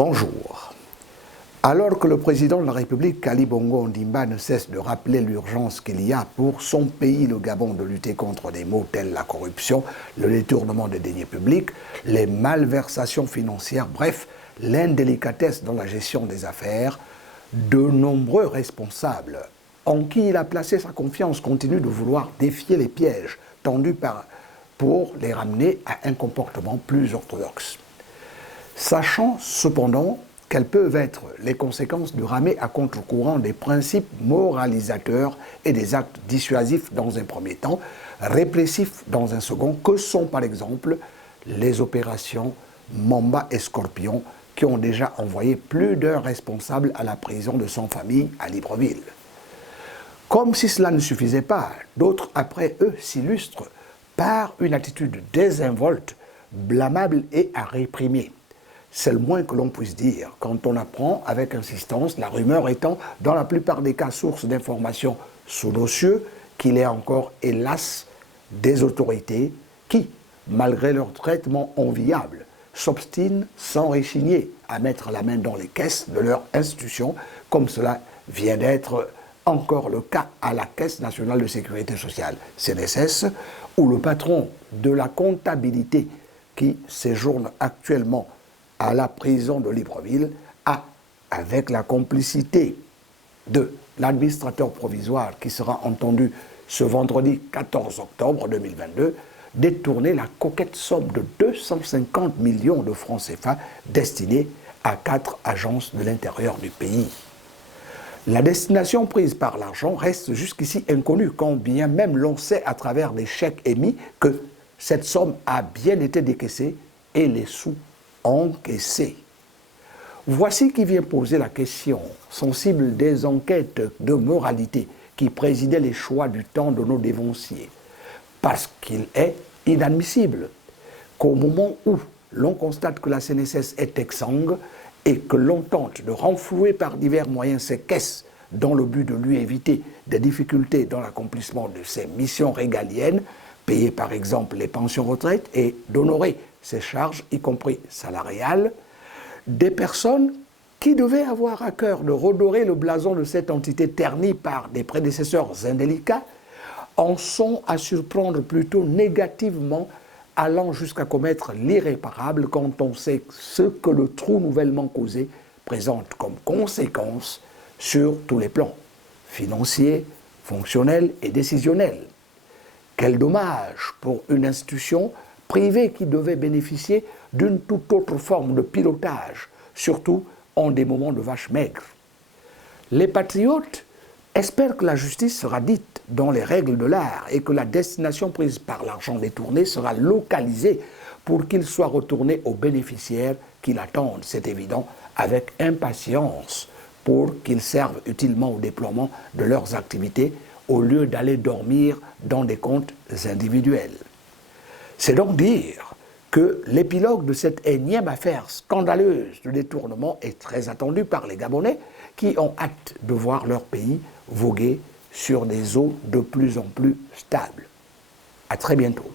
Bonjour. Alors que le président de la République, Ali Bongo Ondimba, ne cesse de rappeler l'urgence qu'il y a pour son pays, le Gabon, de lutter contre des maux tels la corruption, le détournement des deniers publics, les malversations financières, bref, l'indélicatesse dans la gestion des affaires, de nombreux responsables en qui il a placé sa confiance continuent de vouloir défier les pièges tendus pour les ramener à un comportement plus orthodoxe. Sachant cependant quelles peuvent être les conséquences de ramer à contre-courant des principes moralisateurs et des actes dissuasifs dans un premier temps, répressifs dans un second, que sont par exemple les opérations Mamba et Scorpion qui ont déjà envoyé plus d'un responsable à la prison de son famille à Libreville. Comme si cela ne suffisait pas, d'autres après eux s'illustrent par une attitude désinvolte, blâmable et à réprimer. C'est le moins que l'on puisse dire quand on apprend avec insistance, la rumeur étant dans la plupart des cas source d'informations sous nos cieux, qu'il est encore, hélas, des autorités qui, malgré leur traitement enviable, s'obstinent sans réchigner à mettre la main dans les caisses de leur institution, comme cela vient d'être encore le cas à la Caisse nationale de sécurité sociale, CNSS, où le patron de la comptabilité qui séjourne actuellement à la prison de Libreville a, avec la complicité de l'administrateur provisoire qui sera entendu ce vendredi 14 octobre 2022, détourné la coquette somme de 250 millions de francs CFA destinés à 4 agences de l'intérieur du pays. La destination prise par l'argent reste jusqu'ici inconnue, quand bien même l'on sait à travers des chèques émis que cette somme a bien été décaissée et les sous encaissés. Voici qui vient poser la question sensible des enquêtes de moralité qui présidaient les choix du temps de nos dévanciers. Parce qu'il est inadmissible qu'au moment où l'on constate que la CNSS est exsangue et que l'on tente de renflouer par divers moyens ses caisses dans le but de lui éviter des difficultés dans l'accomplissement de ses missions régaliennes, payer par exemple les pensions retraites et d'honorer ses charges, y compris salariales, des personnes qui devaient avoir à cœur de redorer le blason de cette entité ternie par des prédécesseurs indélicats, en sont à surprendre plutôt négativement, allant jusqu'à commettre l'irréparable quand on sait ce que le trou nouvellement causé présente comme conséquence sur tous les plans, financiers, fonctionnels et décisionnels. Quel dommage pour une institution privée qui devait bénéficier d'une toute autre forme de pilotage, surtout en des moments de vache maigre. Les patriotes espèrent que la justice sera dite dans les règles de l'art et que la destination prise par l'argent détourné sera localisée pour qu'il soit retourné aux bénéficiaires qui l'attendent, c'est évident, avec impatience pour qu'ils servent utilement au déploiement de leurs activités au lieu d'aller dormir dans des comptes individuels. C'est donc dire que l'épilogue de cette énième affaire scandaleuse de détournement est très attendu par les Gabonais qui ont hâte de voir leur pays voguer sur des eaux de plus en plus stables. À très bientôt.